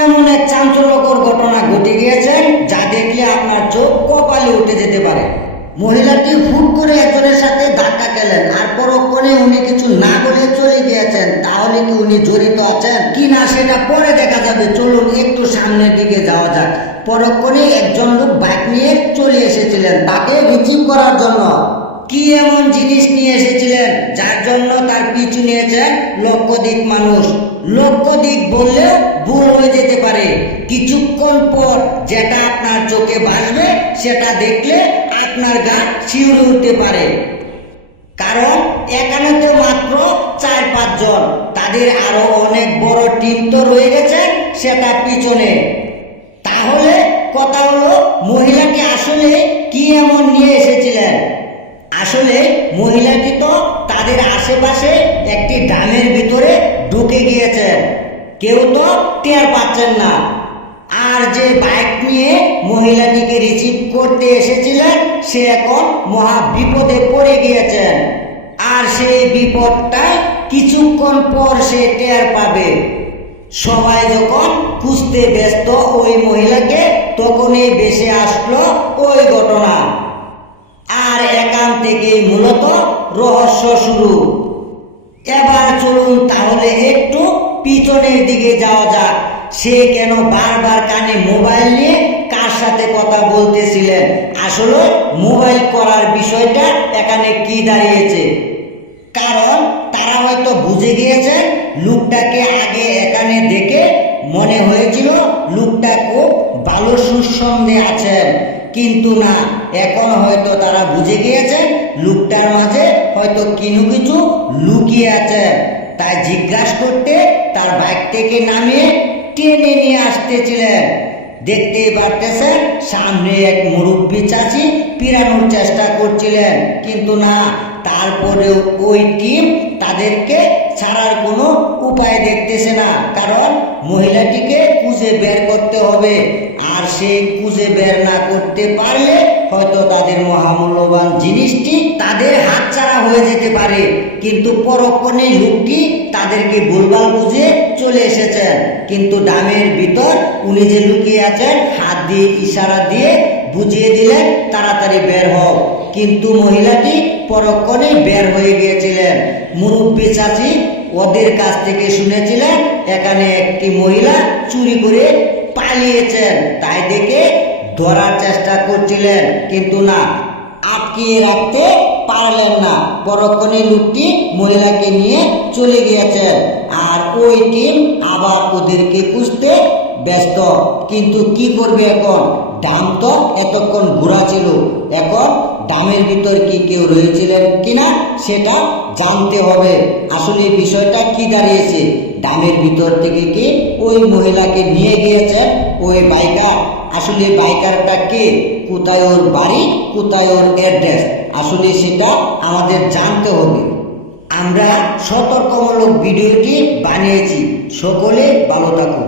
এমন এক চাঞ্চল্যকর ঘটনা ঘটে গিয়েছে যা দেখলে আপনার চোখ কপালে উঠে যেতে পারে। মহিলাটি হুট করে একজনের সাথে ধাক্কা খেলেন আর পরক্ষণে উনি কিছু না বলে চলে গিয়েছেন। তাহলে কি উনি জড়িত আছেন কি না সেটা পরে দেখা যাবে। চলুন একটু সামনের দিকে যাওয়া যাক। পরক্ষণে একজন লোক বাইক নিয়ে চলে এসেছিলেন তাকে রিসিভ করার জন্য। কি এমন জিনিস নিয়ে এসেছিলেন যার জন্য তার পিছু নিয়েছেন লক্ষাধিক মানুষ। লক্ষাধিক বললেও ভুল হয়ে যেতে পারে। কিছুক্ষণ পর যেটা আপনার চোখে ভাসবে সেটা দেখলে আপনার গা শিউরে উঠতে পারে। কারণ এখানে তো মাত্র 4-5 জন, তাদের আরো অনেক বড় টিম তো রয়ে গেছে সেটা পিছনে। তাহলে কথা হলো মহিলাটি আসলে কি এমন নিয়ে এসেছিলেন। আসলে মহিলাটি তো তাদের আশেপাশে একটি ড্রামের ভিতরে ঢুকে গিয়েছে, কেউ তো টের পাচ্ছেন না। আর যে বাইক নিয়ে মহিলাটিকে রিসিভ করতে এসেছিলেন সে এখন মহা বিপদে পড়ে গিয়েছেন। আর সেই বিপদটা কিছুক্ষণ পর সে টের পাবে। সবাই যখন খুঁজতে ব্যস্ত ওই মহিলাকে তখনই ভেসে আসলো ওই ঘটনা। আর এখান থেকে মূলত রহস্য শুরু। এবার চলুন তাহলে একটু পিছনের দিকে যাওয়া যাক। সে কেন বারবার কানে মোবাইল নিয়ে কার সাথে কথা বলতেছিলেন, আসলে মোবাইল করার বিষয়টা এখানে কি দাঁড়িয়েছে। কারণ তারা হয়তো বুঝে গিয়েছে লোকটাকে আগে এখানে দেখে মনে হয়েছিল লোকটা খুব ভালো সুসন্ধে আছেন, কিন্তু না, এখন হয়তো তারা বুঝে গিয়েছে লোকটার মাঝে হয়তো কিছু লুকিয়ে আছে। তাই জিজ্ঞাসা করতে তার বাইক থেকে নামিয়ে টেনে নিয়ে আসতেছিলেন। দেখতেই পারতেছেন সামনে এক মুরব্বী চাচি পিরানোর চেষ্টা করছিলেন, কিন্তু না, তারপরেও ওই টিম তাদেরকে ছাড়ার কোনো উপায় দেখতেছে না। কারণ মহিলাটিকে খুঁজে বের করতে হবে, আর সেই খুঁজে বের না করতে পারলে হয়তো তাদের মহামূল্যবান জিনিসটি তাদের হাতছাড়া হয়ে যেতে পারে। কিন্তু পরক্ষণে লোকটি তাদেরকে ভুলভাল বুঝে চলে এসেছেন, কিন্তু ডামের ভিতর উনি যে লুকিয়ে আছেন হাত দিয়ে ইশারা দিয়ে বুঝিয়ে দিলেন তাড়াতাড়ি বের হও। কিন্তু মহিলাটি পরক্ষণে বের হয়ে গিয়েছিলেন। মুরব্বী চাচি ওদের কাছ থেকে শুনেছিলেন এখানে একটি মহিলা চুরি করে পালিয়েছেন, তাই দেখে ধরার চেষ্টা করছিলেন, কিন্তু না, আটকিয়ে রাখতে পারলেন না। পরক্ষণে লোকটি মহিলাকে নিয়ে চলে গিয়েছেন আর ওই টিম আবার ওদেরকে খুঁজতে ব্যস্ত। কিন্তু কি করবে এখন? ডাম তো এতক্ষণ ঘোরা ছিল, এখন ডামের ভিতর কি কেউ রয়েছিলেন কিনা সেটা জানতে হবে। আসলে বিষয়টা কি দাঁড়িয়েছে, ডামের ভিতর থেকে কি ওই মহিলাকে নিয়ে গিয়েছে ওই বাইকার? আসলে বাইকারটা কে, কোথায় ওর বাড়ি, কোথায় ওর অ্যাড্রেস, আসলে সেটা আমাদের জানতে হবে। আমরা সতর্কমূলক ভিডিওটি বানিয়েছি। সকলে ভালো থাকুন।